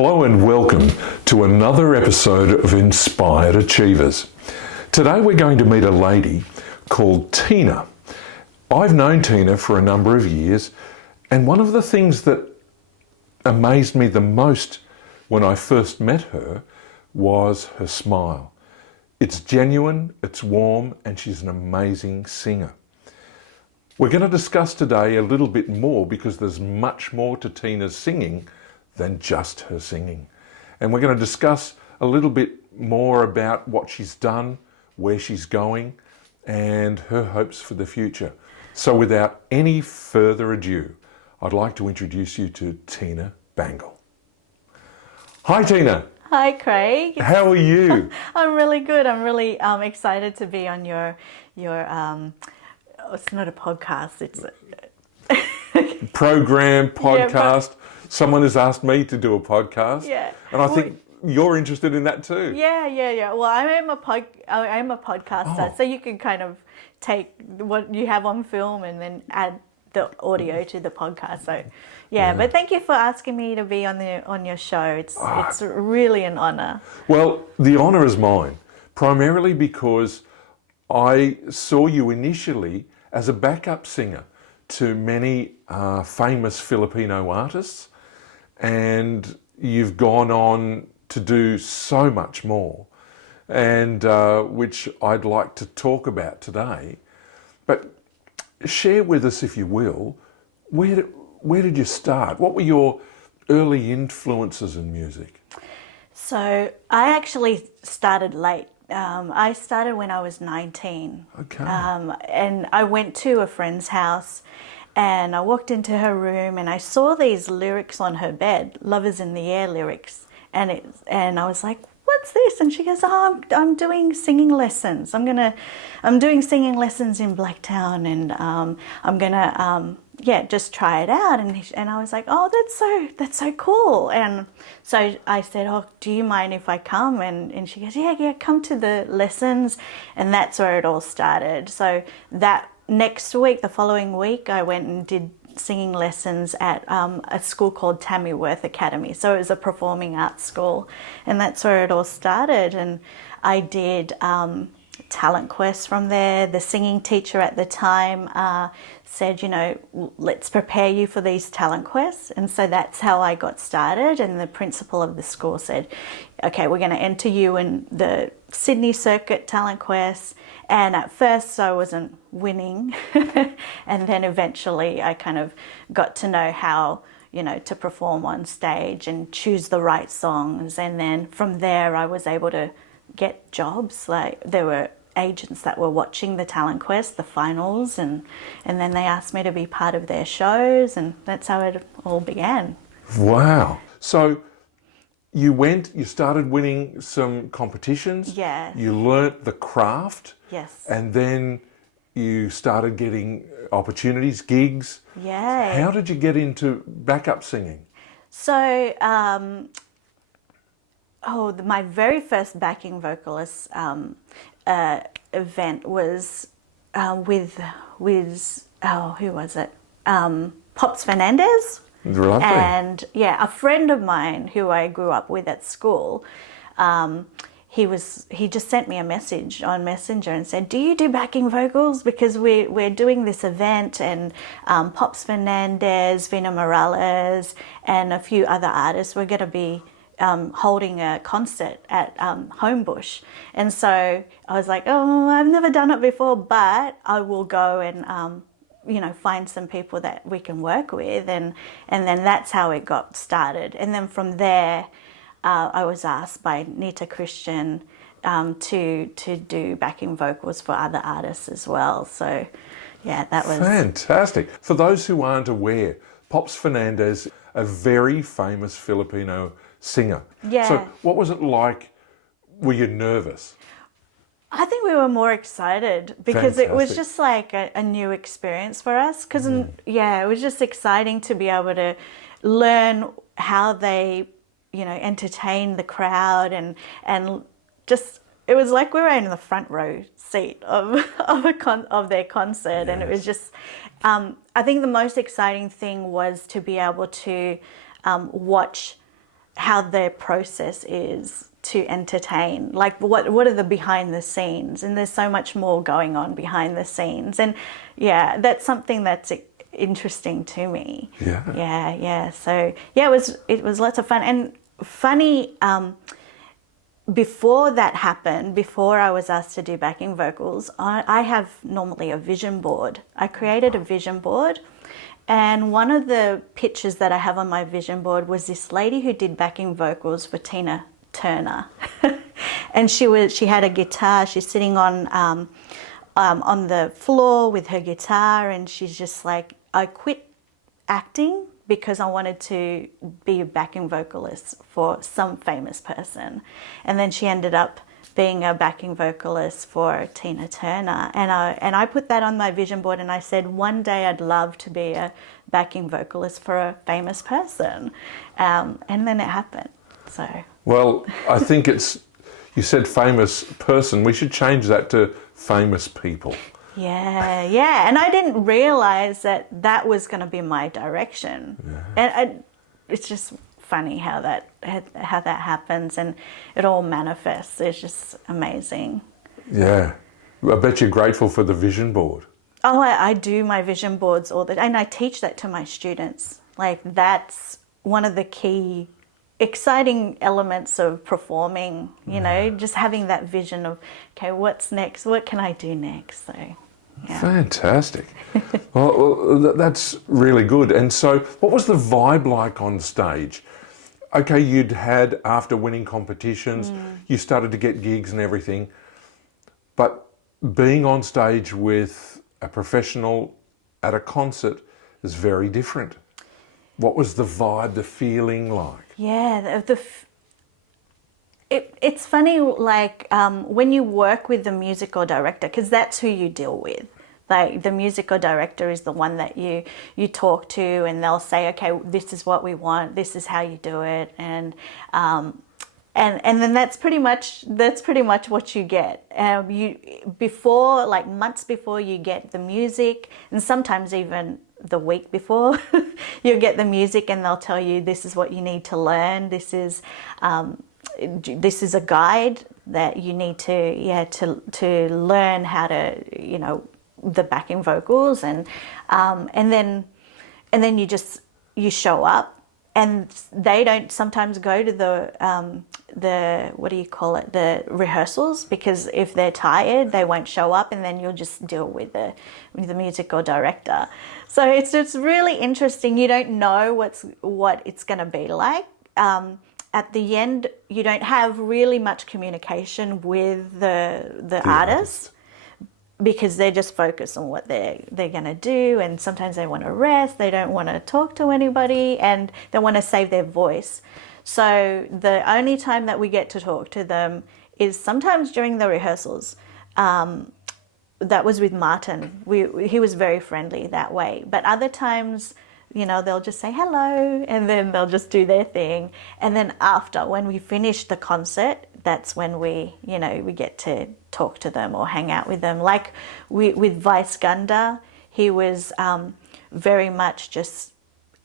Hello and welcome to another episode of Inspired Achievers. Today we're going to meet a lady called Tina. I've known Tina for a number of years, and one of the things that amazed me the most when I first met her was her smile. It's genuine, it's warm, and she's an amazing singer. We're going to discuss today a little bit more because there's much more to Tina's singing than just her singing. And we're going to discuss a little bit more about what she's done, where she's going, and her hopes for the future. So without any further ado, I'd like to introduce you to Tina Bangel. Hi, Tina. Hi, Craig. How are you? I'm really good. I'm really excited to be on your it's not a podcast, it's a program, podcast. Someone has asked me to do a podcast. Yeah. And I think you're interested in that too. Yeah. Well, I am a podcaster, so you can kind of take what you have on film and then add the audio to the podcast. So yeah. But thank you for asking me to be on your show. It's really an honor. Well, the honor is mine, primarily because I saw you initially as a backup singer to many famous Filipino artists, and you've gone on to do so much more, and which I'd like to talk about today. But share with us, if you will, where did you start? What were your early influences in music? So I actually started late. I started when I was 19. Okay. And I went to a friend's house and I walked into her room and I saw these lyrics on her bed, Love is in the Air lyrics. And I was like, what's this? And she goes, I'm doing singing lessons. I'm doing singing lessons in Blacktown, and I'm gonna just try it out. And I was like, oh, that's so cool. And so I said, oh, do you mind if I come? And she goes, yeah, come to the lessons. And that's where it all started. So that next week, the following week, I went and did singing lessons at a school called Tamworth Academy. So it was a performing arts school, and that's where it all started. And I did talent quests from there. The singing teacher at the time said, let's prepare you for these talent quests. And so that's how I got started. And the principal of the school said, okay, we're going to enter you in the Sydney Circuit talent quests. And at first I wasn't winning. And then eventually I kind of got to know how, to perform on stage and choose the right songs. And then from there I was able to get jobs. Like there were agents that were watching the talent quest, the finals, and then they asked me to be part of their shows, and that's how it all began. Wow. So you started winning some competitions. Yeah. You learnt the craft. Yes. And then you started getting opportunities, gigs. Yeah. How did you get into backup singing? So, my very first backing vocalist event was with who was it? Pops Fernandez. Lovely. And a friend of mine who I grew up with at school, he just sent me a message on Messenger and said, do you do backing vocals? Because we're doing this event, and Pops Fernandez, Vina Morales, and a few other artists, we're going to be holding a concert at Homebush. And so I was like, oh, I've never done it before, but I will go and find some people that we can work with, and then that's how it got started. And then from there, I was asked by Nita Christian to do backing vocals for other artists as well. So yeah, that was fantastic. For those who aren't aware, Pops Fernandez, a very famous Filipino singer. Yeah. So what was it like? Were you nervous? I think we were more excited because it was just like a new experience for us. Because it was just exciting to be able to learn how they, entertain the crowd, and just it was like we were in the front row seat of their concert, yes. And it was just I think the most exciting thing was to be able to watch how their process is to entertain. Like what are the behind the scenes? And there's so much more going on behind the scenes. And yeah, that's something that's interesting to me. Yeah. So yeah, it was lots of fun and funny. Before that happened, before I was asked to do backing vocals, I have normally a vision board. I created a vision board, and one of the pictures that I have on my vision board was this lady who did backing vocals for Tina Turner. And she had a guitar. She's sitting on the floor with her guitar, and she's just like, I quit acting because I wanted to be a backing vocalist for some famous person. And then she ended up being a backing vocalist for Tina Turner. And I put that on my vision board, and I said, one day I'd love to be a backing vocalist for a famous person. And then it happened, so. Well, I think you said famous person. We should change that to famous people. Yeah. And I didn't realize that was going to be my direction. Yeah. And it's just funny how that happens, and it all manifests. It's just amazing. Yeah. I bet you're grateful for the vision board. Oh, I do my vision boards all the time, and I teach that to my students. Like, that's one of the key exciting elements of performing, you know, just having that vision of, okay, what's next? What can I do next? So, yeah. Fantastic. Well, that's really good. And so what was the vibe like on stage? Okay, you'd had, after winning competitions, you started to get gigs and everything, but being on stage with a professional at a concert is very different. What was the vibe, the feeling like? Yeah, it's funny, like when you work with the musical director, because that's who you deal with. Like, the musical director is the one that you talk to, and they'll say, okay, this is what we want, this is how you do it, and then that's pretty much what you get. Before, like months before, you get the music, and sometimes even the week before, you get the music, and they'll tell you, this is what you need to learn. This is a guide that you need to learn how to, you know, the backing vocals, and then you show up, and they don't sometimes go to the what do you call it, the rehearsals, because if they're tired, they won't show up, and then you'll just deal with the musical director. So it's really interesting. You don't know what it's going to be like. At the end, you don't have really much communication with the artist, because they're just focused on what they're going to do, and sometimes they want to rest, they don't want to talk to anybody, and they want to save their voice. So the only time that we get to talk to them is sometimes during the rehearsals. That was with Martin. He was very friendly that way. But other times, you know, they'll just say hello, and then they'll just do their thing. And then after, when we finish the concert, that's when we get to talk to them or hang out with them. Like with Vice Gunda, he was very much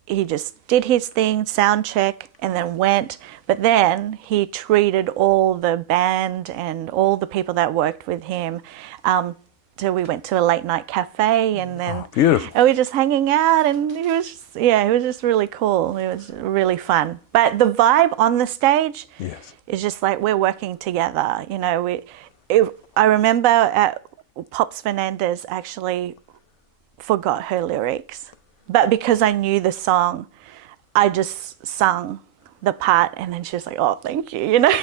he just did his thing, sound check, and then went. But then he treated all the band and all the people that worked with him. So we went to a late night cafe, and then beautiful. And we were just hanging out, and it was just really cool. It was really fun. But the vibe on the stage is just like we're working together. You know, I remember Pops Fernandez actually forgot her lyrics, but because I knew the song, I just sung the part, and then she was like, "Oh, thank you," you know.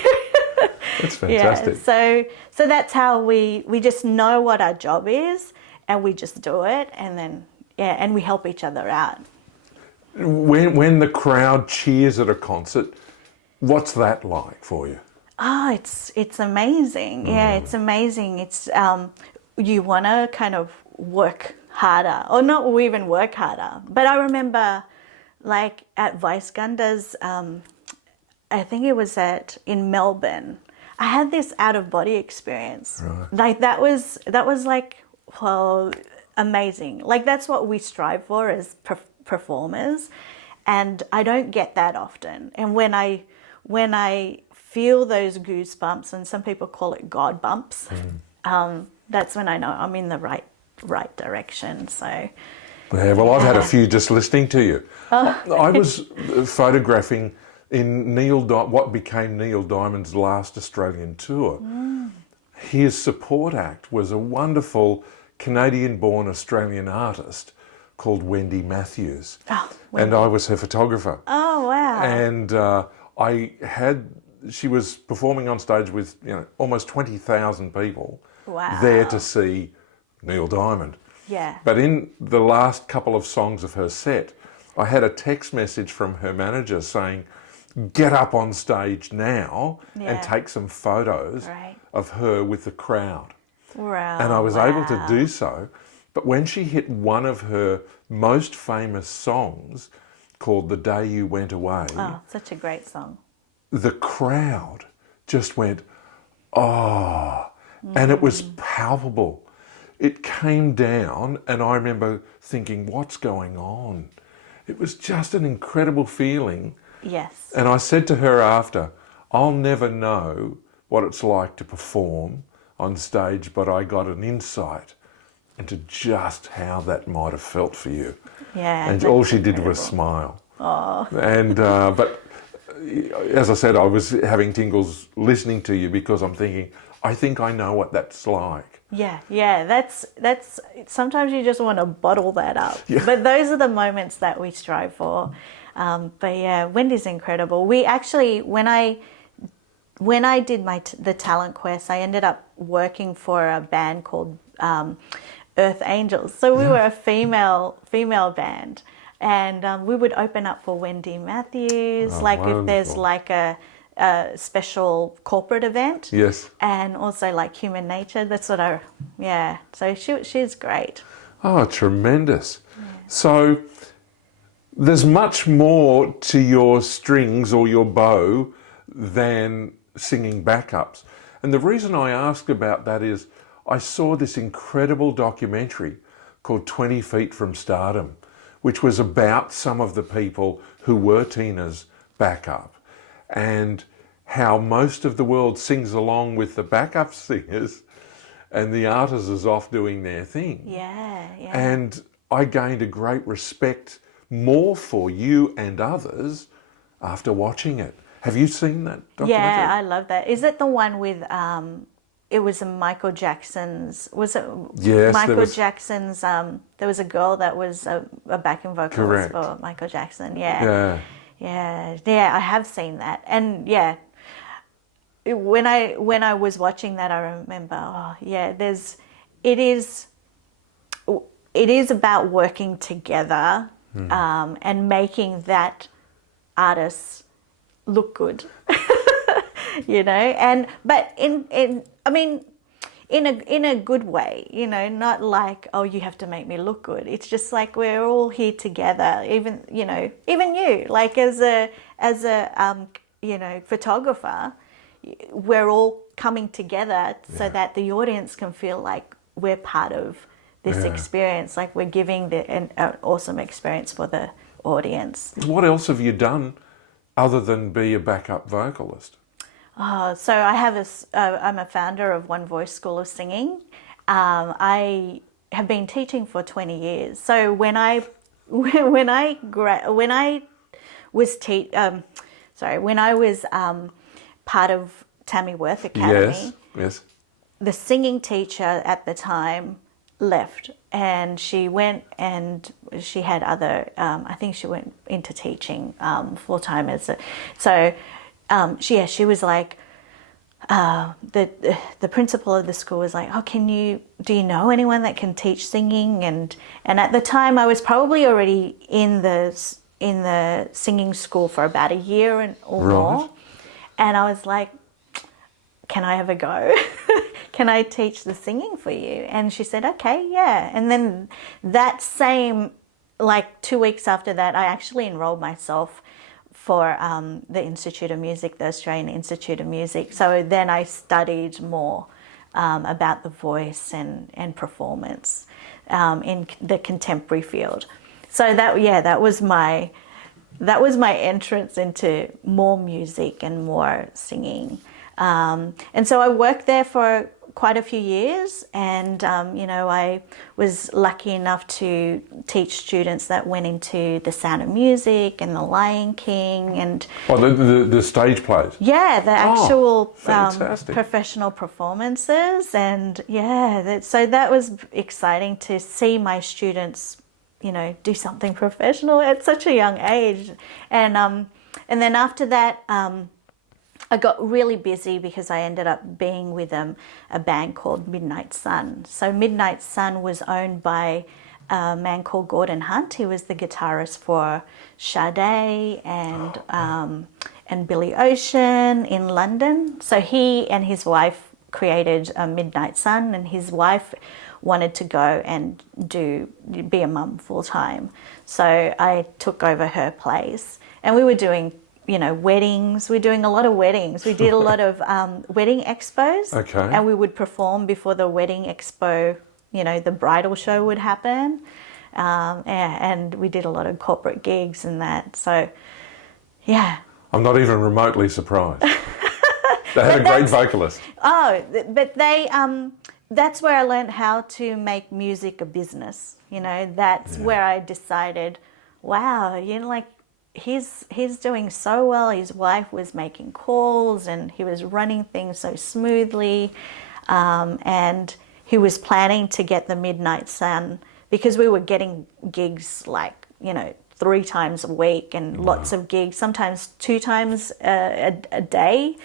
That's fantastic. Yeah, so that's how we just know what our job is, and we just do it, and then and we help each other out. When the crowd cheers at a concert, what's that like for you? Oh, it's amazing. Yeah, it's amazing. It's you want to kind of work harder, or not even work harder. But I remember, like at Vice Gunda's, I think it was in Melbourne. I had this out of body experience. Right. Like that was like, well, amazing. Like that's what we strive for as performers. and I don't get that often. And when I feel those goosebumps, and some people call it God bumps, that's when I know I'm in the right direction. So Yeah, well, I've had a few just listening to you. I was photographing in what became Neil Diamond's last Australian tour. His support act was a wonderful Canadian-born Australian artist called Wendy Matthews. Oh, and I was her photographer. Oh, wow. And she was performing on stage with almost 20,000 people there to see Neil Diamond. Yeah. But in the last couple of songs of her set, I had a text message from her manager saying, get up on stage now and take some photos of her with the crowd. Wow. And I was able to do so. But when she hit one of her most famous songs called The Day You Went Away, oh, such a great song, the crowd just went, oh, and it was palpable. It came down, and I remember thinking, what's going on? It was just an incredible feeling. Yes. And I said to her after, I'll never know what it's like to perform on stage, but I got an insight into just how that might have felt for you. Yeah. And all she did was smile. Oh. And but as I said, I was having tingles listening to you because I'm thinking, I think I know what that's like. Yeah, that's sometimes you just want to bottle that up. Yeah. But those are the moments that we strive for. But yeah, Wendy's incredible. We actually, when I did the talent quest, I ended up working for a band called Earth Angels. So we were a female band, and we would open up for Wendy Matthews. If there's like a special corporate event. Yes. And also like Human Nature. That's what so she's great. Oh, tremendous. Yeah. So there's much more to your strings or your bow than singing backups. And the reason I asked about that is I saw this incredible documentary called 20 Feet from Stardom, which was about some of the people who were Tina's backup, and how most of the world sings along with the backup singers and the artists is off doing their thing. Yeah. And I gained a great respect more for you and others after watching it. Have you seen that documentary? Yeah, I love that. Is it the one with, it was Michael Jackson's, was it yes, Michael Jackson's, there was a girl that was a backing vocalist Correct. for Michael Jackson. Yeah, I have seen that. And yeah, when I was watching that, I remember, it is about working together and making that artist look good, but in a good way, not like, oh, you have to make me look good. It's just like we're all here together, even you, like as a photographer, we're all coming together so that the audience can feel like we're part of this experience, like we're giving an awesome experience for the audience. What else have you done other than be a backup vocalist? So I have I'm a founder of One Voice School of Singing. I have been teaching for 20 years. So when I was part of Tammy Worth Academy, yes, the singing teacher at the time left, and she went and she had other, I think she went into teaching full time she was like, the principal of the school was like, oh, do you know anyone that can teach singing? And at the time I was probably already in the singing school for about a year or more. And I was like, can I have a go? Can I teach the singing for you? And she said, okay, yeah. And then that same, 2 weeks after that, I actually enrolled myself for the Institute of Music, the Australian Institute of Music. So then I studied more about the voice and performance in the contemporary field. So that was my that was my entrance into more music and more singing. And so I worked there for quite a few years, and I was lucky enough to teach students that went into The Sound of Music and The Lion King, and the stage plays. yeah, the actual fantastic. professional performances, and so that was exciting to see my students, do something professional at such a young age, and then after that. I got really busy because I ended up being with a band called Midnight Sun. So Midnight Sun was owned by a man called Gordon Hunt. He was the guitarist for Sade and Billy Ocean in London. So he and his wife created Midnight Sun, and his wife wanted to go and be a mum full time. So I took over her place, and we were doing weddings. We're doing a lot of weddings. We did a lot of wedding expos. Okay. And we would perform before the wedding expo, the bridal show would happen. And we did a lot of corporate gigs and that. So, yeah. I'm not even remotely surprised. They had a great vocalist. Oh, but that's where I learned how to make music a business. That's where I decided, wow, he's doing so well. His wife was making calls and he was running things so smoothly, and he was planning to get the Midnight Sun, because we were getting gigs 3 times a week and lots of gigs, sometimes 2 times a day.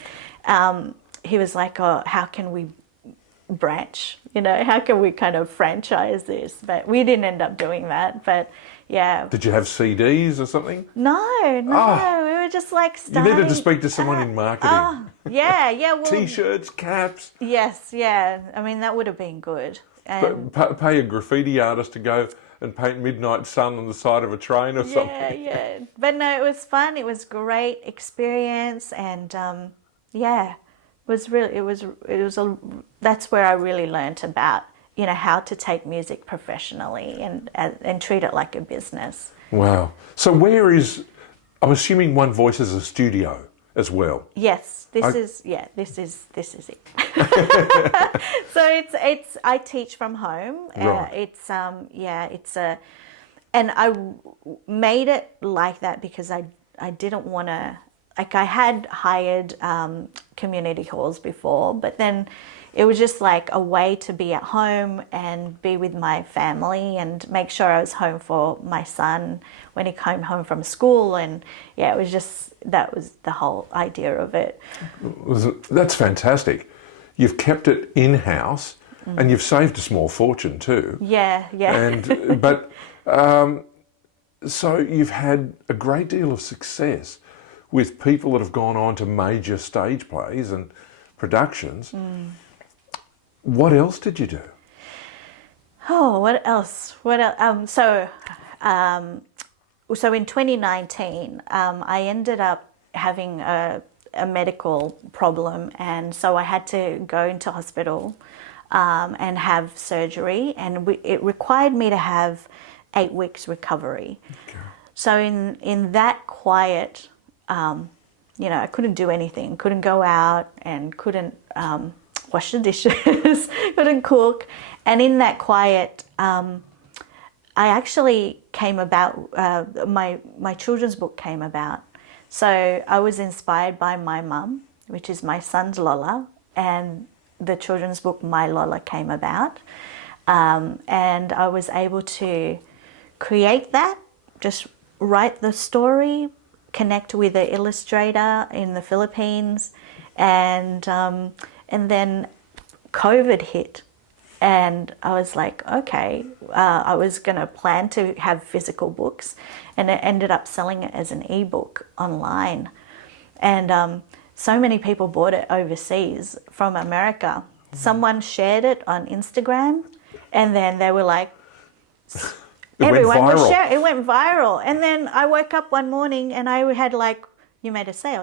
He was like, oh, how can we branch? How can we kind of franchise this? But we didn't end up doing that. But yeah. Did you have CDs or something? No. We were just starting. You needed to speak to someone in marketing. Yeah. Well, T-shirts, caps. Yes, yeah. I mean, that would have been good. And Pay a graffiti artist to go and paint Midnight Sun on the side of a train or something. Yeah. But no, it was fun. It was great experience, and that's where I really learned about how to take music professionally and treat it like a business. Wow. So I'm assuming One Voice is a studio as well. Yes, this is it. So it's I teach from home. Right. And I made it like that because I didn't want to. I had hired community halls before, but then it was just a way to be at home and be with my family and make sure I was home for my son when he came home from school. And it was that was the whole idea of it. That's fantastic. You've kept it in-house and you've saved a small fortune too. Yeah. So you've had a great deal of success with people that have gone on to major stage plays and productions. What else did you do? Oh, what else? So in 2019, I ended up having a medical problem, and so I had to go into hospital and have surgery, and it required me to have 8 weeks recovery. Okay. So in that quiet, I couldn't do anything, couldn't go out, and couldn't wash the dishes, couldn't cook. And in that quiet, I actually came about, my children's book came about. So I was inspired by my mum, which is my son's Lola, and the children's book My Lola came about. And I was able to create that, just write the story, connect with the illustrator in the Philippines, and then COVID hit, and I was like, okay, I was going to plan to have physical books, and it ended up selling it as an ebook online, and so many people bought it overseas from America. Someone shared it on Instagram, and then they were like, everyone was sharing. It went viral. And then I woke up one morning and I had you made a sale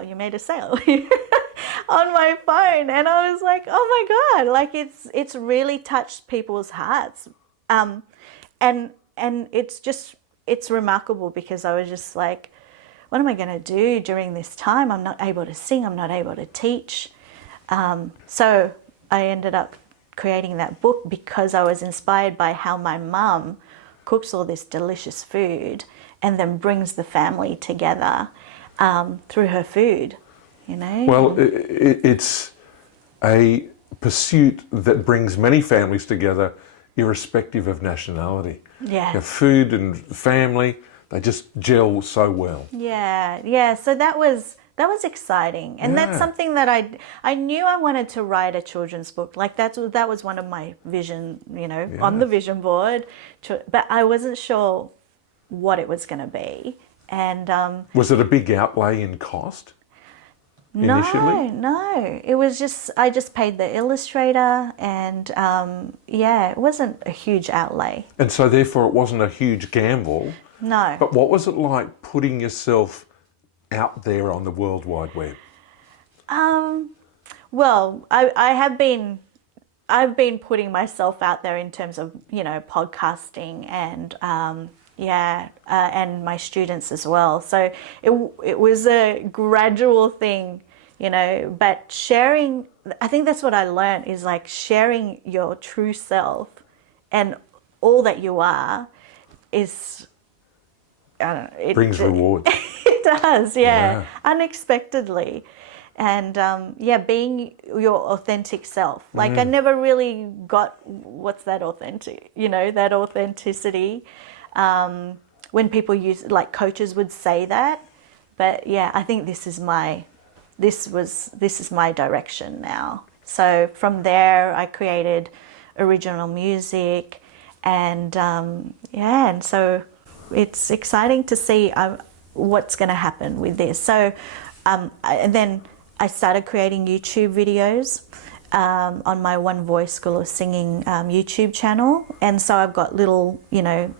on my phone. And I was like, oh my God, it's really touched people's hearts. And it's remarkable because I was just like, what am I going to do during this time? I'm not able to sing, I'm not able to teach. So I ended up creating that book because I was inspired by how my mum cooks all this delicious food and then brings the family together through her food, you know. Well, it's a pursuit that brings many families together irrespective of nationality. Yeah. You know, food and family, they just gel so well. Yeah. So that was exciting, and that's something that I knew I wanted to write a children's book. Like that was one of my vision, you know, on the vision board, but I wasn't sure what it was going to be. And was it a big outlay in cost initially? No. It was I just paid the illustrator, and it wasn't a huge outlay. And so therefore it wasn't a huge gamble. No. But what was it like putting yourself out there on the World Wide Web? Well, I've been putting myself out there in terms of, you know, podcasting and and my students as well. So it was a gradual thing, you know, but sharing, I think that's what I learned, is like sharing your true self and all that you are is, I don't know, it Brings rewards. It does, yeah. Unexpectedly. And being your authentic self. Like I never really got what's that authentic, you know, that authenticity. When people use, like coaches would say that, but yeah, I think this is my direction now. So from there, I created original music, and and so it's exciting to see what's going to happen with this. So, and then I started creating YouTube videos on my One Voice School of Singing YouTube channel. And so I've got little, you know,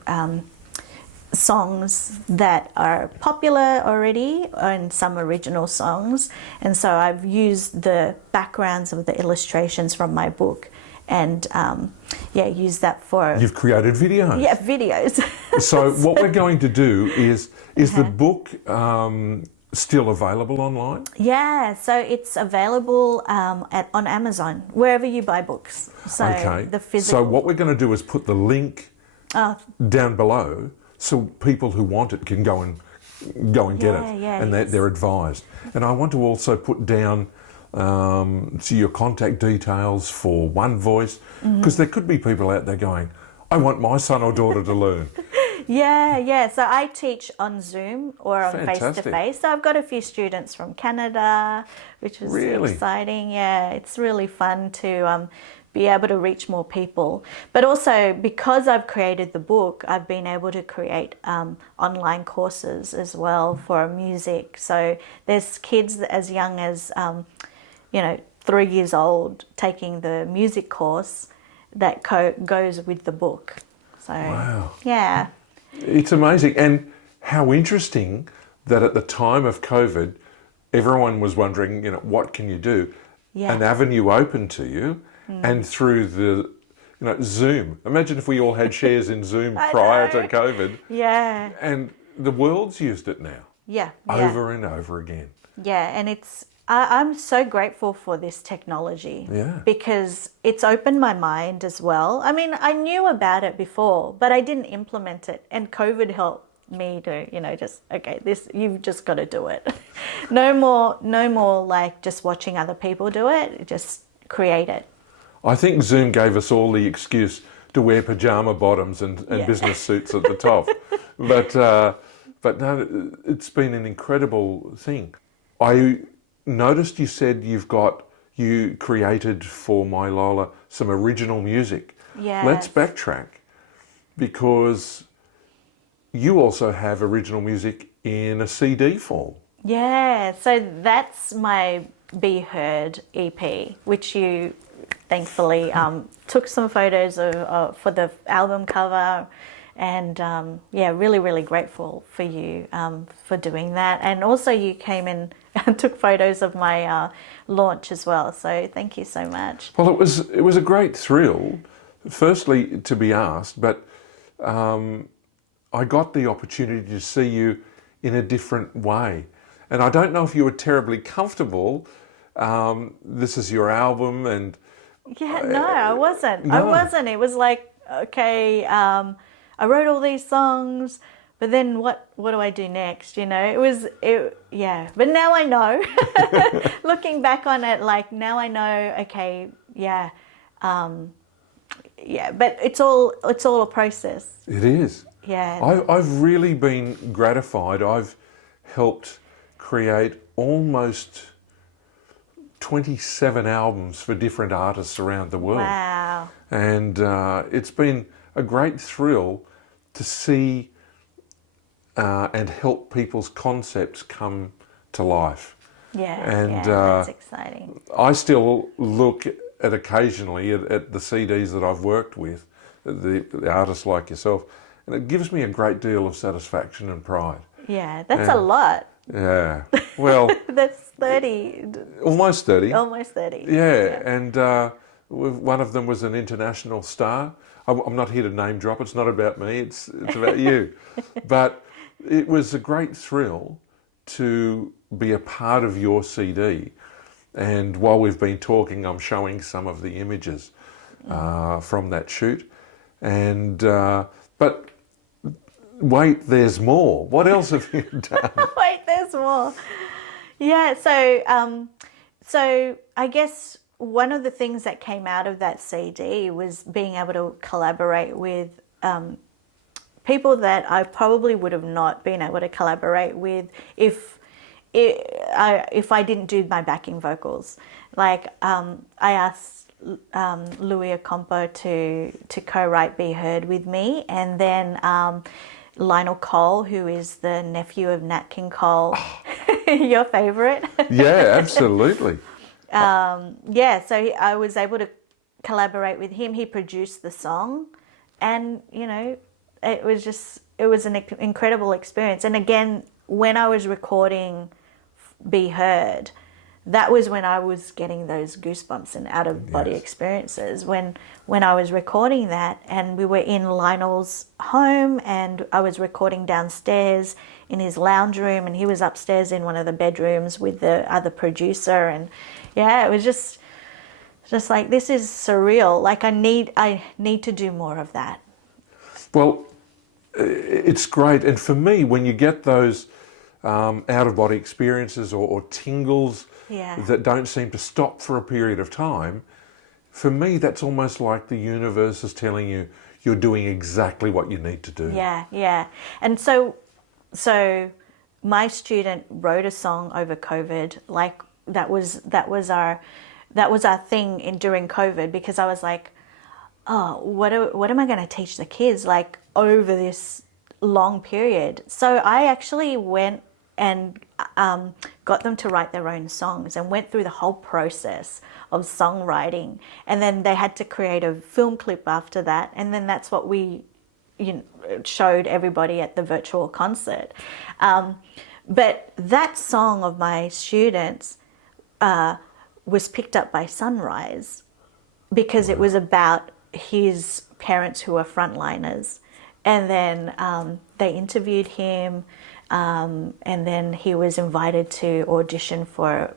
songs that are popular already and some original songs. And so I've used the backgrounds of the illustrations from my book and use that for... You've created videos. Yeah, videos. So what we're going to do is the book still available online? Yeah, so it's available on Amazon, wherever you buy books. So okay. The physical... So what we're going to do is put the link down below so people who want it can go and get it. And they're advised. And I want to also put down your contact details for One Voice, because there could be people out there going, I want my son or daughter to learn. Yeah. So I teach on Zoom or on Fantastic. face-to-face. So I've got a few students from Canada, which is exciting. Yeah, it's really fun to be able to reach more people. But also, because I've created the book, I've been able to create online courses as well for music. So there's kids as young as 3 years old taking the music course that goes with the book. So wow. Yeah. It's amazing. And how interesting that at the time of COVID, everyone was wondering, what can you do? Yeah. An avenue open to you, and through the, Zoom. Imagine if we all had shares in Zoom prior to COVID. Yeah. And the world's used it now. Yeah. Over and over again. Yeah, and I'm so grateful for this technology because it's opened my mind as well. I mean, I knew about it before, but I didn't implement it. And COVID helped me to, you've just got to do it. No more like just watching other people do it, just create it. I think Zoom gave us all the excuse to wear pajama bottoms and business suits at the top. But no, it's been an incredible thing. I noticed you said you created for My Lola some original music. Yes. Let's backtrack, because you also have original music in a CD form. Yeah, so that's my Be Heard EP, which you thankfully took some photos of for the album cover. And really, really grateful for you for doing that. And also you came in and took photos of my launch as well. So thank you so much. Well, it was a great thrill, firstly to be asked, but I got the opportunity to see you in a different way. And I don't know if you were terribly comfortable. This is your album, and Yeah, no, I wasn't. I no. wasn't. It was like, okay, I wrote all these songs, but then what do I do next? You know, yeah. But now I know. Looking back on it, like now I know, okay, yeah. Yeah, but it's all a process. It is. Yeah. I've really been gratified. I've helped create almost 27 albums for different artists around the world. Wow. And it's been a great thrill to see and help people's concepts come to life. Yeah, And that's exciting. I still look at occasionally at the CDs that I've worked with, the artists like yourself, and it gives me a great deal of satisfaction and pride. Yeah, that's a lot. Yeah, well, That's 30. almost 30. Almost 30. Yeah, and one of them was an international star. I'm not here to name drop. It's not about me. It's about you. But it was a great thrill to be a part of your CD. And while we've been talking, I'm showing some of the images from that shoot. And but wait, there's more. What else have you done? Wait, there's more. Yeah, so I guess one of the things that came out of that CD was being able to collaborate with people that I probably would have not been able to collaborate with if I didn't do my backing vocals. Like I asked Louis Acompo to co-write Be Heard with me, and then Lionel Cole, who is the nephew of Nat King Cole, your favourite. Yeah, absolutely. Yeah, so I was able to collaborate with him. He produced the song, and you know, it was an incredible experience. And again, when I was recording Be Heard, that was when I was getting those goosebumps and out of body experiences when I was recording that. And we were in Lionel's home, and I was recording downstairs in his lounge room, and he was upstairs in one of the bedrooms with the other producer. And yeah, it was just like, this is surreal. Like I need to do more of that. Well, it's great. And for me, when you get those out-of-body experiences or tingles that don't seem to stop for a period of time, for me, that's almost like the universe is telling you you're doing exactly what you need to do. Yeah. And so my student wrote a song over COVID. Like that was our thing during COVID, because I was like, oh, what am I going to teach the kids like over this long period? So I actually went and got them to write their own songs, and went through the whole process of songwriting, and then they had to create a film clip after that, and then that's what we showed everybody at the virtual concert. But that song of my students was picked up by Sunrise, because it was about his parents who are frontliners, and then they interviewed him. And then he was invited to audition for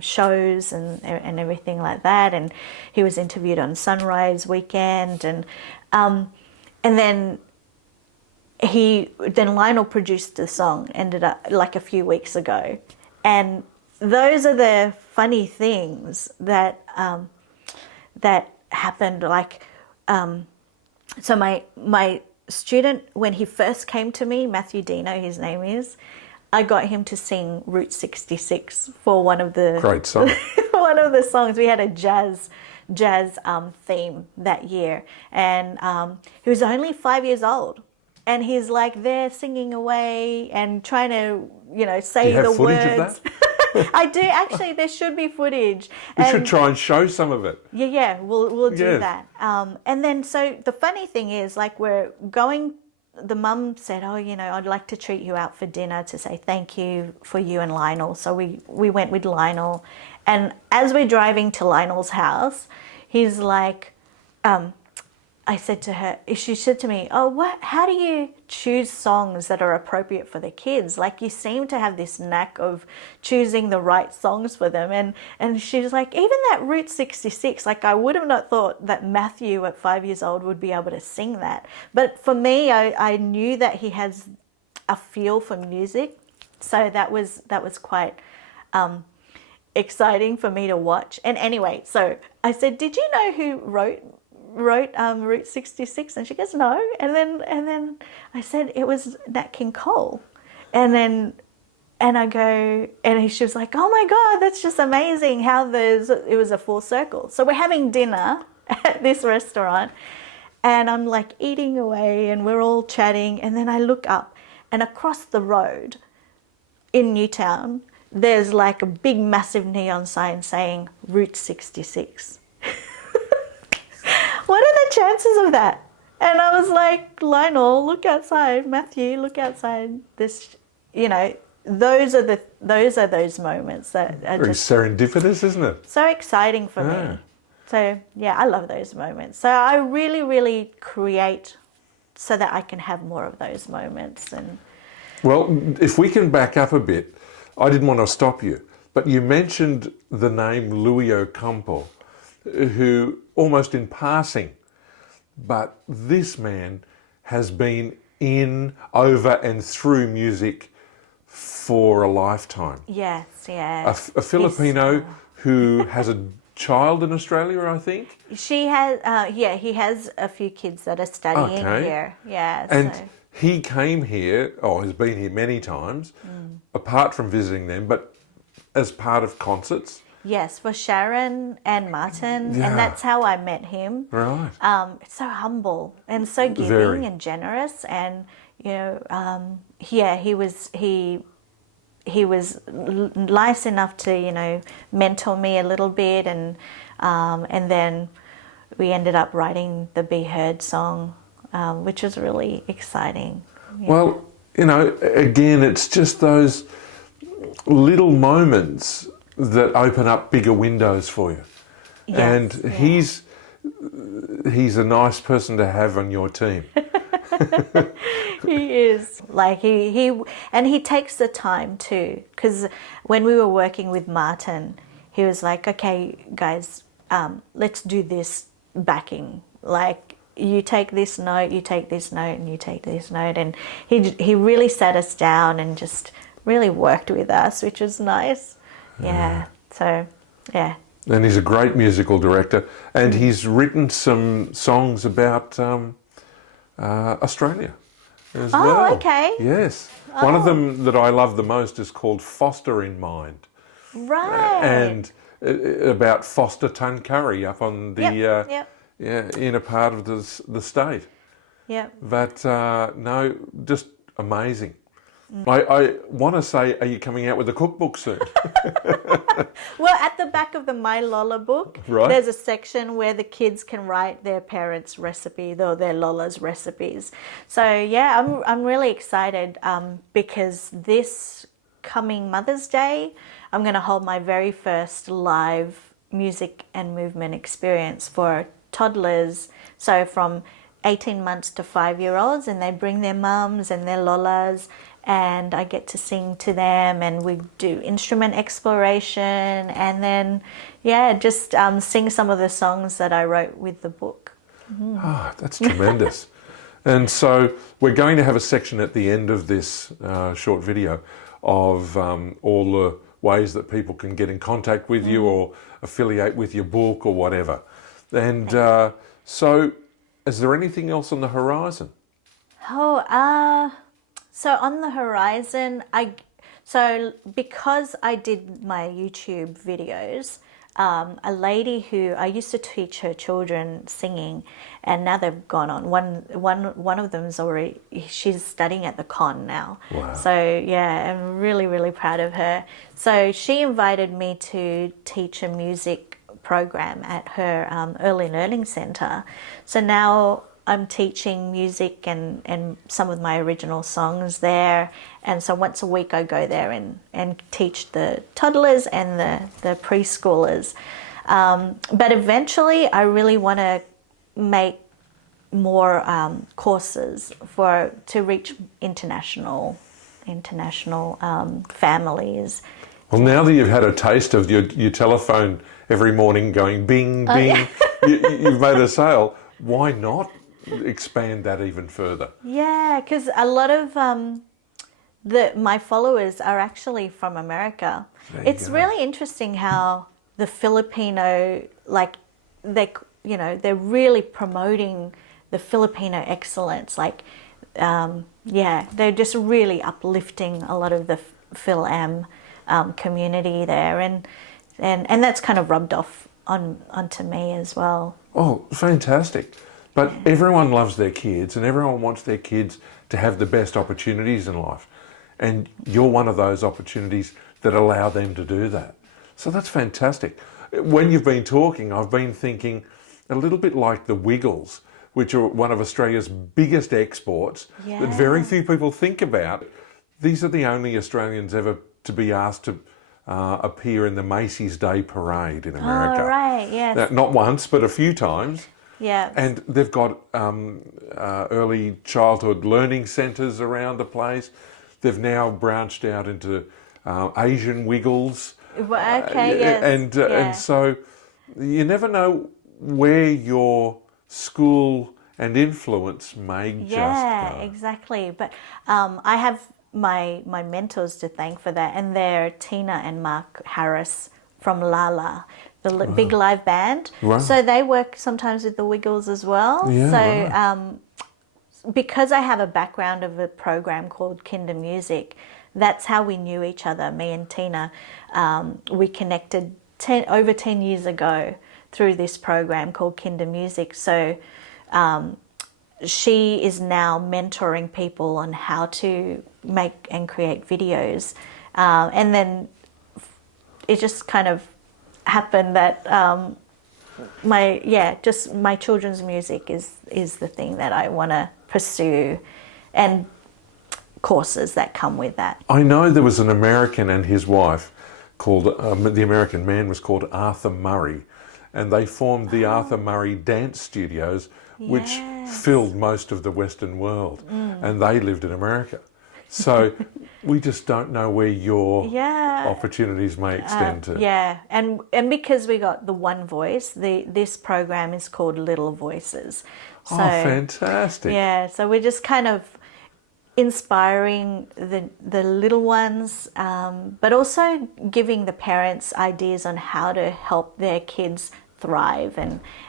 shows and everything like that, and he was interviewed on Sunrise Weekend, and then Lionel produced the song, ended up like a few weeks ago, and those are the funny things that that happened. Like so my student, when he first came to me, Matthew Dino, his name is, I got him to sing Route 66 for one of the Great song. one of the songs. We had a jazz theme that year, and he was only 5 years old, and he's like there singing away and trying to say the footage words. of that? I do actually. There should be footage. We should try and show some of it. Yeah, we'll do that. And then, so the funny thing is, like, we're going. The mum said, "Oh, I'd like to treat you out for dinner to say thank you for you and Lionel." So we went with Lionel, and as we're driving to Lionel's house, he's like, I said to her, she said to me, "Oh, what? How do you choose songs that are appropriate for the kids? Like you seem to have this knack of choosing the right songs for them." And she was like, "Even that Route 66, like I would have not thought that Matthew at 5 years old would be able to sing that. But for me, I knew that he has a feel for music, so that was quite exciting for me to watch." And anyway, so I said, "Did you know who wrote Route 66?" And she goes, "No." And then I said, "It was Nat King Cole." And I go, and she was like, "Oh my God, that's just amazing how it was a full circle." So we're having dinner at this restaurant, and I'm like eating away, and we're all chatting, and then I look up, and across the road in Newtown, there's like a big massive neon sign saying Route 66. What are the chances of that? And I was like, "Lionel, look outside. Matthew, look outside." This, those are those moments that are Very just serendipitous, isn't it? so exciting for me. So yeah, I love those moments. So I really, really create so that I can have more of those moments. And Well, if we can back up a bit, I didn't want to stop you, but you mentioned the name Louis Ocampo, who almost in passing, but this man has been in, over and through music for a lifetime. yes, yeah. A Filipino who has a child in Australia, I think. She has, he has a few kids that are studying here. Yeah. And so. he came here, or has been here many times, apart from visiting them, but as part of concerts. Yes, for Sharon and Martin, Yeah. and that's how I met him. Right. It's so humble and so giving Very. and generous, and he was nice enough to mentor me a little bit, and then we ended up writing the Be Heard song, which was really exciting. Yeah. Well, again, it's just those little moments that open up bigger windows for you. Yes, And yeah. he's a nice person to have on your team. He is like he takes the time too, because when we were working with Martin, he was like, "Okay, guys, let's do this backing. Like, you take this note, you take this note, and you take this note." And he really sat us down and just really worked with us, which was nice. Yeah. So, yeah. And he's a great musical director, and he's written some songs about Australia as well. Oh, okay. Yes. One of them that I love the most is called Foster in Mind. Right. And about Foster Tuncurry up on the Yep. inner part of the state. Yep. But no, just amazing. I want to say, are you coming out with a cookbook soon? Well, at the back of the My Lola book, Right. there's a section where the kids can write their parents' recipe or their Lola's recipes. So yeah, I'm really excited because this coming Mother's Day, I'm going to hold my very first live music and movement experience for toddlers. So from 18 months to 5-year-olds, and they bring their mums and their Lolas, and I get to sing to them, and we do instrument exploration, and then just sing some of the songs that I wrote with the book. Oh, that's tremendous. And so we're going to have a section at the end of this short video of all the ways that people can get in contact with you or affiliate with your book or whatever. And so is there anything else on the horizon? So on the horizon, because I did my YouTube videos, a lady who I used to teach her children singing, and now they've gone on. One of them's already, she's studying at the Con now. Wow. So yeah, I'm really, really proud of her. So she invited me to teach a music program at her early learning center. So now I'm teaching music and some of my original songs there. And so once a week I go there and teach the toddlers and the preschoolers. But eventually I really want to make more courses to reach international families. Well, now that you've had a taste of your telephone every morning going bing, bing, Yeah. you've made a sale. Why not expand that even further? Yeah, because a lot of my followers are actually from America. There you It's go. really interesting how the Filipino, like they're really promoting the Filipino excellence. Like, they're just really uplifting a lot of the Phil-Am community there, and that's kind of rubbed off onto me as well. Oh, fantastic. But everyone loves their kids and everyone wants their kids to have the best opportunities in life. And you're one of those opportunities that allow them to do that. So that's fantastic. When you've been talking, I've been thinking a little bit like the Wiggles, which are one of Australia's biggest exports that very few people think about. These are the only Australians ever to be asked to appear in the Macy's Day Parade in America. Oh, right, yes. Now, not once, but a few times. Yeah. And they've got early childhood learning centres around the place. They've now branched out into Asian Wiggles. Okay, yes. And so you never know where your school and influence may just go. Exactly. But I have my mentors to thank for that, and they're Tina and Mark Harris from Lala, the big live band. Wow. So they work sometimes with the Wiggles as well. Yeah, so right. because I have a background of a program called Kinder Music, that's how we knew each other, me and Tina. We connected over 10 years ago through this program called Kinder Music. So she is now mentoring people on how to make and create videos. And then it just kind of happened that my children's music is the thing that I want to pursue, and courses that come with that. I know there was an American and his wife called, the American man was called Arthur Murray, and they formed the Arthur Murray Dance Studios, which filled most of the Western world, and they lived in America. So we just don't know where your opportunities may extend to. Yeah, and because we got the one voice, this program is called Little Voices. So, fantastic. Yeah, so we're just kind of inspiring the little ones, but also giving the parents ideas on how to help their kids thrive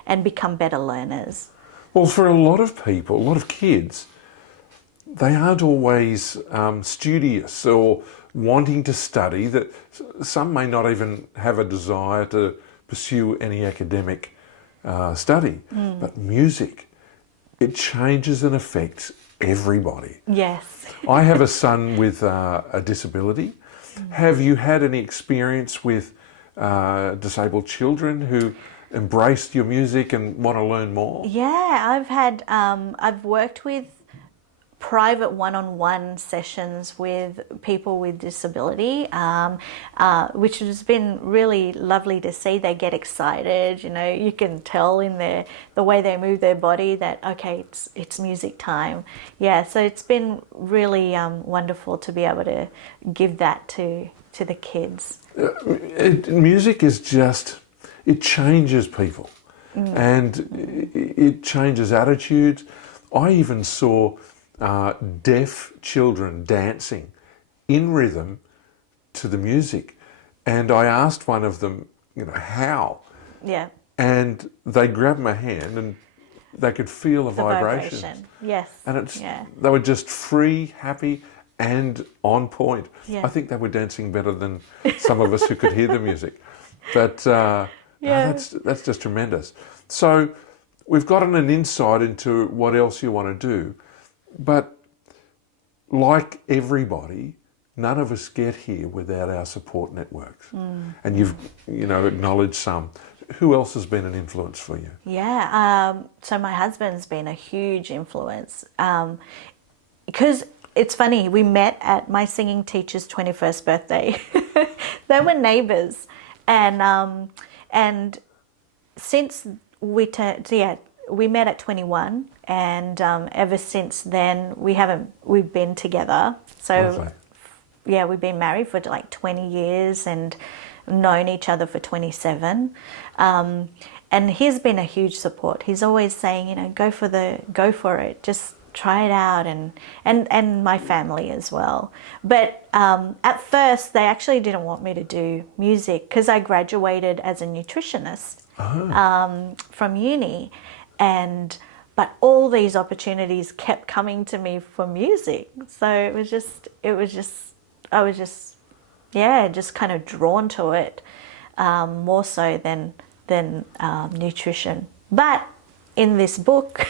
and become better learners. Well, for a lot of people, a lot of kids, they aren't always studious or wanting to study. That some may not even have a desire to pursue any academic study. But music, it changes and affects everybody. Yes. I have a son with a disability. Have you had any experience with disabled children who embraced your music and want to learn more? Yeah, I've worked with private one-on-one sessions with people with disability, which has been really lovely to see. They get excited, you can tell in the way they move their body that, okay, it's music time. Yeah, so it's been really wonderful to be able to give that to the kids. Music is just, it changes people and it changes attitudes. I even saw deaf children dancing in rhythm to the music, and I asked one of them, how? Yeah. And they grabbed my hand and they could feel the vibrations. Vibration. Yes. And they were just free, happy, and on point. Yeah. I think they were dancing better than some of us who could hear the music. But that's just tremendous. So we've gotten an insight into what else you want to do. But like everybody, none of us get here without our support networks. And you've acknowledged some. Who else has been an influence for you? Yeah, so my husband's been a huge influence. Because it's funny, we met at my singing teacher's 21st birthday. They were neighbours. And since we turned, we met at 21, and ever since then we've been together. So Lovely. yeah, we've been married for like 20 years and known each other for 27. And he's been a huge support. He's always saying, you know, go for it, just try it out, and my family as well. But at first they actually didn't want me to do music because I graduated as a nutritionist from uni, but all these opportunities kept coming to me for music. So I was just kind of drawn to it more so than nutrition. But in this book,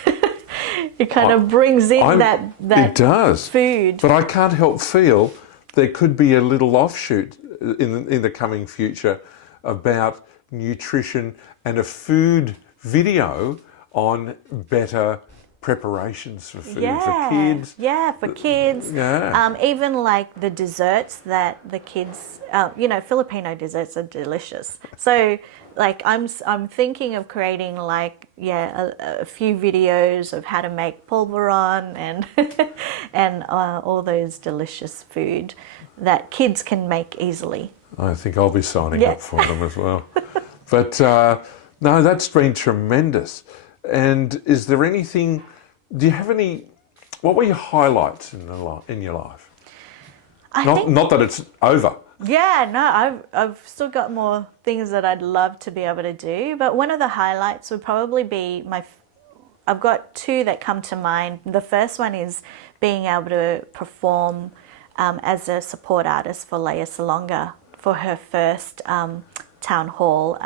it kind of brings in that it does. food. But I can't help feel there could be a little offshoot in the coming future about nutrition and a food video on better preparations for food for kids. Yeah, for kids. Yeah. Even like the desserts that the kids, Filipino desserts are delicious. So like I'm thinking of creating like a few videos of how to make pulveron and and all those delicious food that kids can make easily. I think I'll be signing up for them as well. But no, that's been tremendous. And is there anything? Do you have any? What were your highlights in your life? Not that it's over. Yeah, no, I've still got more things that I'd love to be able to do. But one of the highlights would probably be I've got two that come to mind. The first one is being able to perform as a support artist for Leia Salonga for her first town hall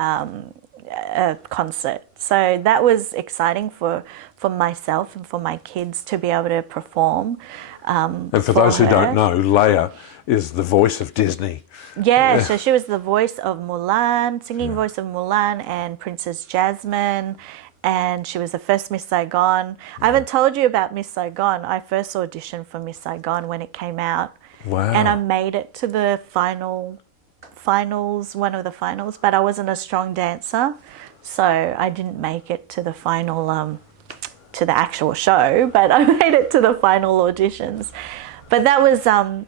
concert. So that was exciting for myself and for my kids to be able to perform. And for those who don't know, Leia is the voice of Disney. Yeah, so she was the voice of Mulan, singing voice of Mulan and Princess Jasmine, and she was the first Miss Saigon. I haven't told you about Miss Saigon. I first auditioned for Miss Saigon when it came out. Wow. And I made it to the one of the finals, but I wasn't a strong dancer, so I didn't make it to the final, to the actual show, but I made it to the final auditions. But that was an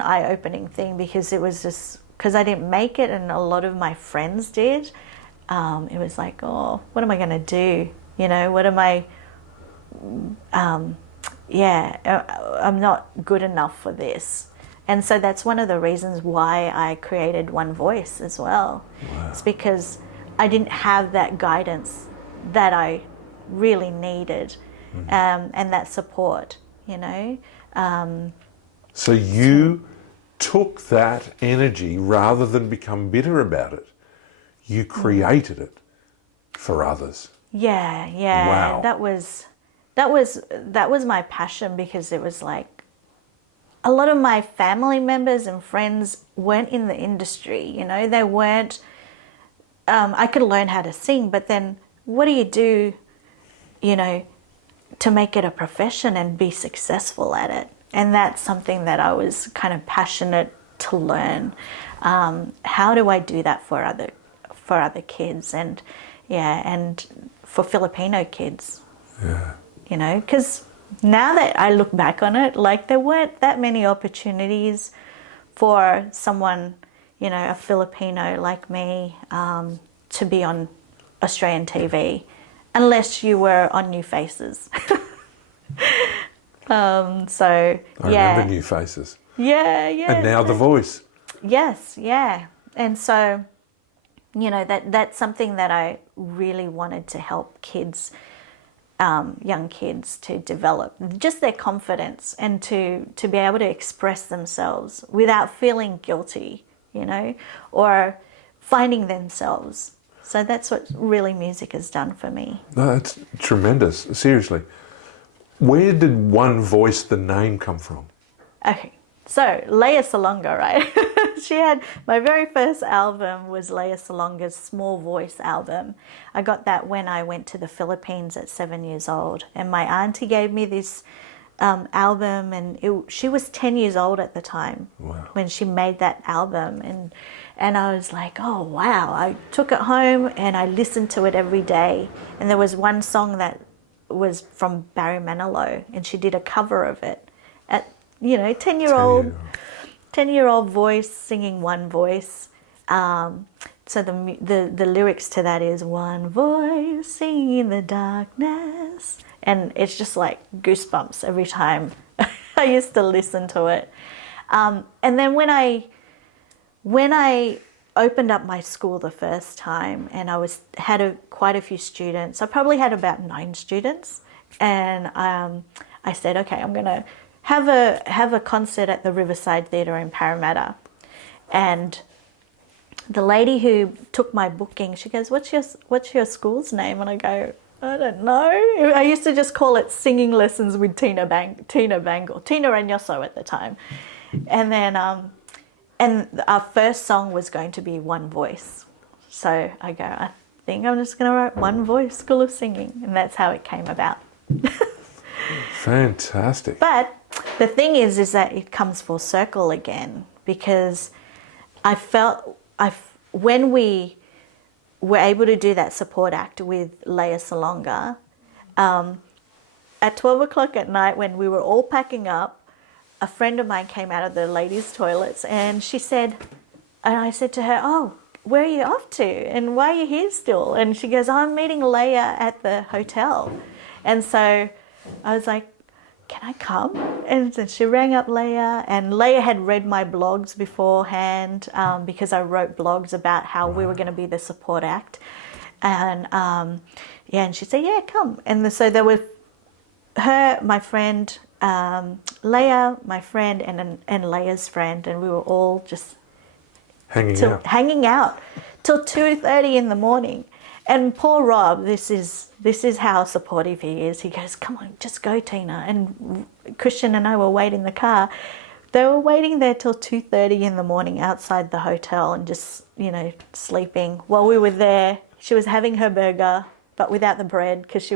eye-opening thing because it was just because I didn't make it and a lot of my friends did. It was like, oh, what am I going to do? You know, what am I? I'm not good enough for this. And so that's one of the reasons why I created One Voice as well. Wow. It's because I didn't have that guidance that I really needed, and that support, you know. So you took that energy rather than become bitter about it. You created it for others. Yeah. Wow. That was my passion because it was like a lot of my family members and friends weren't in the industry, you know. They weren't. I could learn how to sing, but then what do you do, you know, to make it a profession and be successful at it? And that's something that I was kind of passionate to learn. How do I do that for other kids and for Filipino kids? Yeah. You know, because now that I look back on it, like there weren't that many opportunities for someone, you know, a Filipino like me, to be on Australian TV, unless you were on New Faces. I remember New Faces. Yeah. And now The Voice. Yes, yeah. And so, you know, that's something that I really wanted to help kids, young kids, to develop just their confidence and to be able to express themselves without feeling guilty, you know, or finding themselves. So that's what really music has done for me. No, that's tremendous. Seriously. Where did One Voice, the name, come from? Okay, so Leia Salonga, right? She had, my very first album was Leia Salonga's Small Voice album. I got that when I went to the Philippines at 7 years old. And my auntie gave me this album, and she was 10 years old at the time. Wow. When she made that album. And I was like, oh, wow. I took it home and I listened to it every day. And there was one song that was from Barry Manilow, and she did a cover of it. At, 10-year-old voice singing one voice. So the lyrics to that is one voice singing in the darkness. And it's just like goosebumps every time I used to listen to it. And then when I opened up my school the first time, and I had quite a few students. I probably had about 9 students, and I said, okay, I'm going to have a concert at the Riverside Theatre in Parramatta. And the lady who took my booking, she goes, "What's your school's name?" And I go, "I don't know." I used to just call it Singing Lessons with Tina Bangel, Tina Reynoso at the time, and then. And our first song was going to be One Voice. So I go, I think I'm just going to write One Voice School of Singing. And that's how it came about. Fantastic. But the thing is that it comes full circle again, because I felt when we were able to do that support act with Leah Salonga, at 12 o'clock at night when we were all packing up, a friend of mine came out of the ladies' toilets, and she said, and I said to her, "Oh, where are you off to? And why are you here still?" And she goes, "I'm meeting Leah at the hotel." And so I was like, "Can I come?" And so she rang up Leah, and Leah had read my blogs beforehand, because I wrote blogs about how we were going to be the support act. And and she said, "Yeah, come." And so there were her, my friend, Leah, my friend, and Leah's friend, and we were all just hanging out till 2:30 in the morning. And poor Rob, this is how supportive he is. He goes, "Come on, just go, Tina." And Christian and I were waiting in the car. They were waiting there till 2:30 in the morning outside the hotel and just, sleeping. While we were there, she was having her burger, but without the bread, because she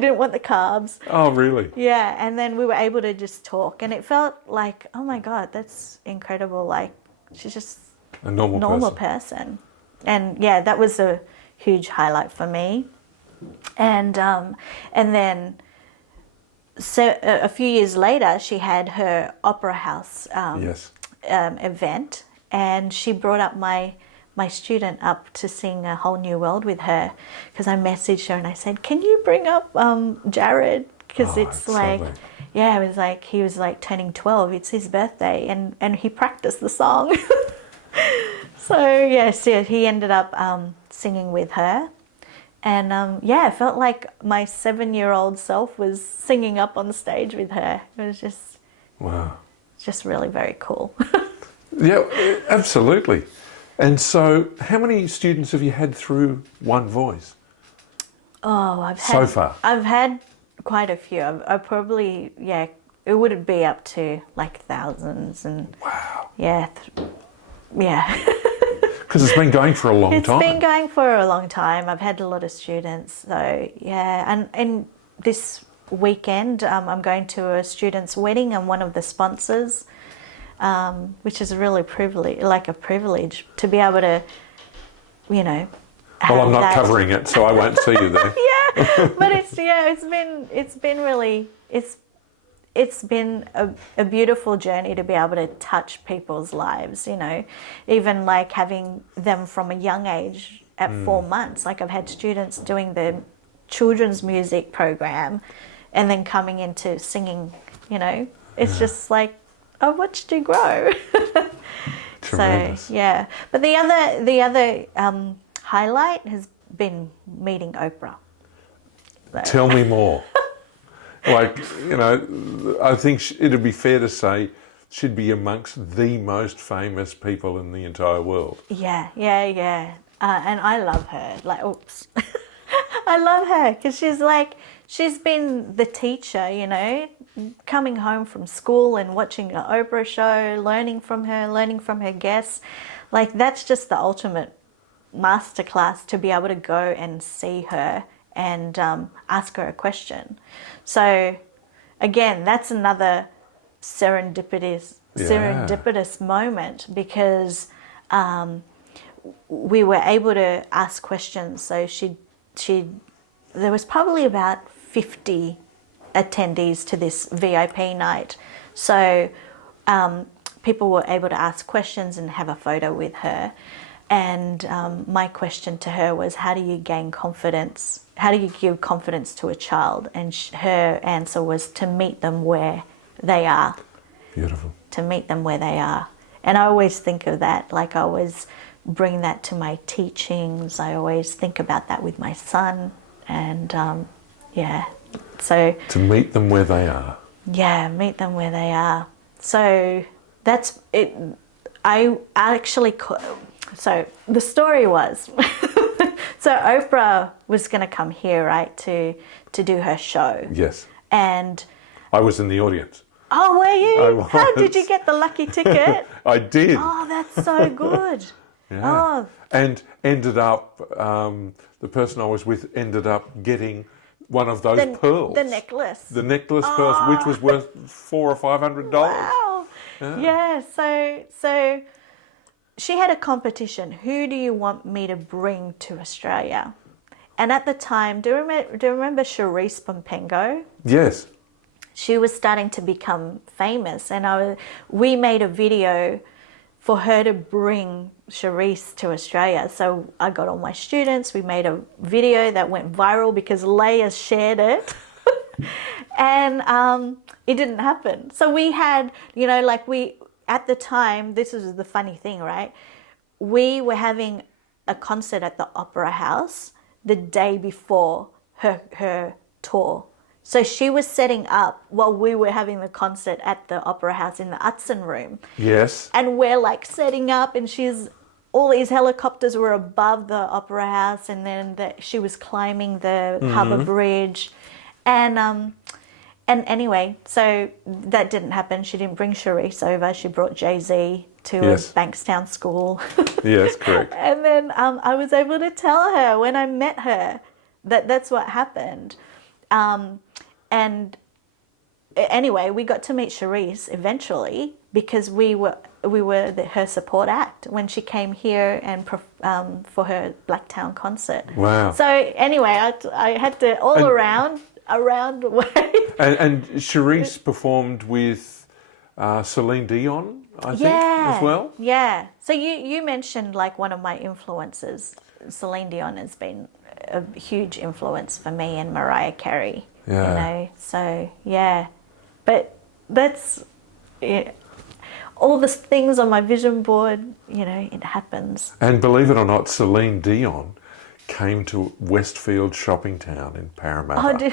didn't want the carbs. Oh, really? Yeah, and then we were able to just talk, and it felt like, oh my God, that's incredible. Like, she's just A normal person. And yeah, that was a huge highlight for me. And then so a few years later, she had her opera house event, and she brought up my student up to sing A Whole New World with her, because I messaged her and I said, "Can you bring up Jared?" Because it's like, lovely. Yeah, it was like he was like turning 12. It's his birthday, and he practiced the song. So yes, he ended up singing with her, and it felt like my 7-year-old self was singing up on stage with her. It was just really very cool. Yeah, absolutely. And so, how many students have you had through One Voice? Oh, I've had quite a few. I probably, it would be up to like thousands. And wow. Yeah. Because it's been going for a long time. It's been going for a long time. I've had a lot of students. So, yeah. And this weekend, I'm going to a student's wedding. I'm one of the sponsors. Which is really a privilege to be able to, Well, I'm not covering it, so I won't see you there. Yeah, but it's been a beautiful journey to be able to touch people's lives. Even like having them from a young age at 4 months. Like I've had students doing the children's music program, and then coming into singing. It's just like, I watched you grow. Tremendous. So yeah, but the other highlight has been meeting Oprah. So. Tell me more. Like, I think it'd be fair to say she'd be amongst the most famous people in the entire world. Yeah. And I love her. Like, oops. I love her because she's been the teacher, coming home from school and watching an Oprah show, learning from her guests. Like, that's just the ultimate masterclass, to be able to go and see her and ask her a question. So, again, that's another serendipitous moment, because we were able to ask questions. So there was probably about 50 attendees to this VIP night. So people were able to ask questions and have a photo with her. And my question to her was, how do you gain confidence? How do you give confidence to a child? And her answer was to meet them where they are. Beautiful. To meet them where they are. And I always think of that, like I always bring that to my teachings. I always think about that with my son. And so... To meet them where they are. Yeah, meet them where they are. So that's it. I actually... So the story was... So Oprah was going to come here, right, to do her show. Yes. And... I was in the audience. Oh, were you? I was. How did you get the lucky ticket? I did. Oh, that's so good. Yeah. Oh. And ended up, the person I was with ended up getting one of those pearls. The necklace. The necklace pearls, which was worth $400 or $500. Wow. Yeah. So she had a competition. Who do you want me to bring to Australia? And at the time, do you remember Charisse Pompengo? Yes. She was starting to become famous, and we made a video for her to bring Charisse to Australia. So I got all my students, we made a video that went viral because Leia shared it. And it didn't happen. So we had, at the time, this is the funny thing, right? We were having a concert at the Opera House the day before her tour. So she was setting up while we were having the concert at the Opera House in the Hudson Room. Yes. And we're like setting up, and all these helicopters were above the Opera House, and then she was climbing the Harbour Bridge. And anyway, so that didn't happen. She didn't bring Charisse over. She brought Jay-Z to a Bankstown school. Yes, correct. And then I was able to tell her when I met her that that's what happened. And anyway, we got to meet Charisse eventually because we were her support act when she came here and for her Blacktown concert. Wow. So anyway, I had to around the way. And Charisse performed with Celine Dion, I think, as well. Yeah. So you mentioned like one of my influences. Celine Dion has been a huge influence for me, and Mariah Carey. Yeah. So yeah, but that's all the things on my vision board. It happens. And believe it or not, Celine Dion came to Westfield Shopping Town in Parramatta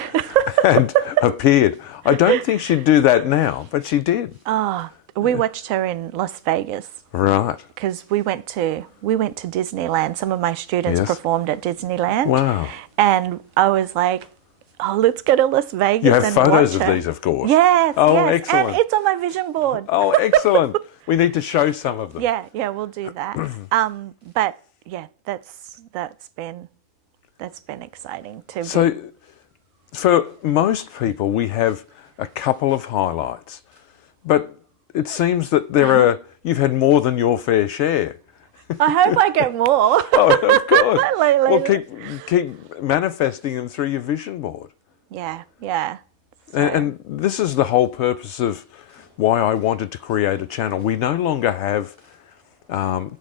and appeared. I don't think she'd do that now, but she did. We watched her in Las Vegas. Right. Because we went to Disneyland. Some of my students performed at Disneyland. Wow. And I was like, oh, let's go to Las Vegas. You have and photos watch of her. these, of course. Yes. Oh, yes. excellent. And it's on my vision board. Oh, excellent. We need to show some of them. Yeah, we'll do that. But yeah, that's been exciting too. So, for most people, we have a couple of highlights, but it seems that you've had more than your fair share. I hope I get more. Oh, of course. Well, keep manifesting them through your vision board. Yeah. So. And this is the whole purpose of why I wanted to create a channel. We no longer have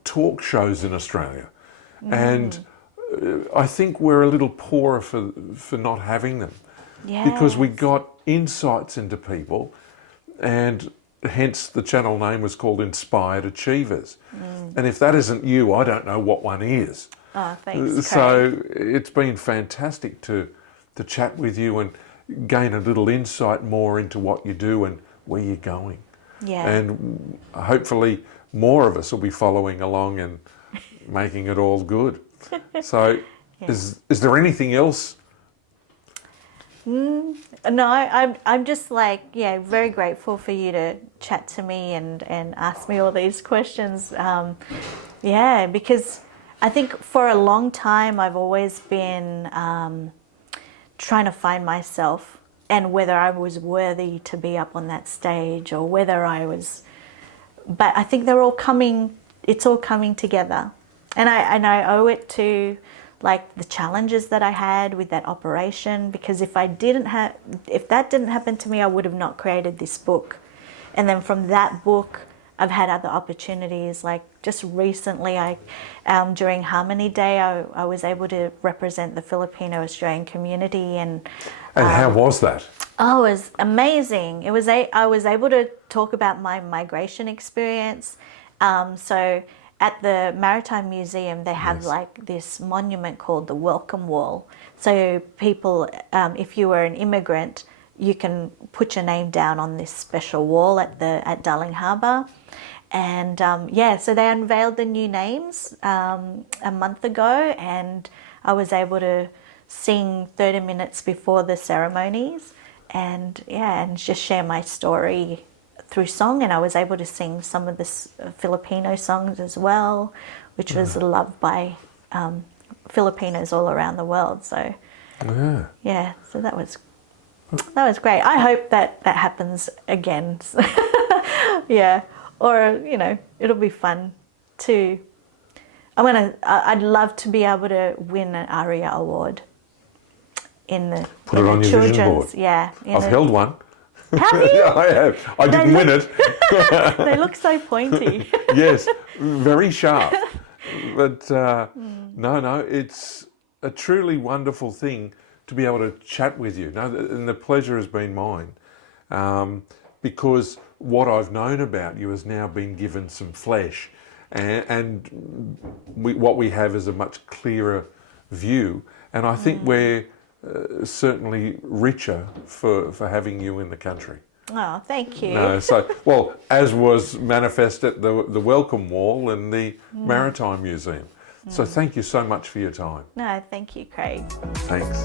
talk shows in Australia, and I think we're a little poorer for not having them, because we got insights into people, and hence the channel name was called Inspired Achievers. And if that isn't you, I don't know what one is. Oh, thanks, So Craig. it's been fantastic to chat with you and gain a little insight more into what you do and where you're going. Yeah. And hopefully more of us will be following along and making it all good. So is there anything else? No, I'm just very grateful for you to chat to me and ask me all these questions. Because I think for a long time I've always been trying to find myself and whether I was worthy to be up on that stage or whether I was... But I think they're all coming it's all coming together. And I owe it to like the challenges that I had with that operation, because if that didn't happen to me, I would have not created this book. And then from that book, I've had other opportunities. Like just recently, during Harmony Day, I was able to represent the Filipino Australian community, and how was that? oh, it was amazing. I was able to talk about my migration experience. So at the Maritime Museum, they have like this monument called the Welcome Wall. So people, if you were an immigrant, you can put your name down on this special wall at Darling Harbour. And so they unveiled the new names a month ago, and I was able to sing 30 minutes before the ceremonies, and just share my story through song. And I was able to sing some of the Filipino songs as well, which was loved by Filipinos all around the world. So so that was great. I hope that happens again. Or it'll be fun too. I'd love to be able to win an ARIA award in the Put it on your vision board. Yeah, I've held one. Have you? Yeah, I have. I didn't win it. They look so pointy. Yes, very sharp. But no, it's a truly wonderful thing to be able to chat with you. No, and the pleasure has been mine, because what I've known about you has now been given some flesh, and what we have is a much clearer view. And I think we're certainly richer for having you in the country. Oh, thank you. No, well, as was manifest at the Welcome Wall and the Maritime Museum. So thank you so much for your time. No, thank you, Craig. Thanks.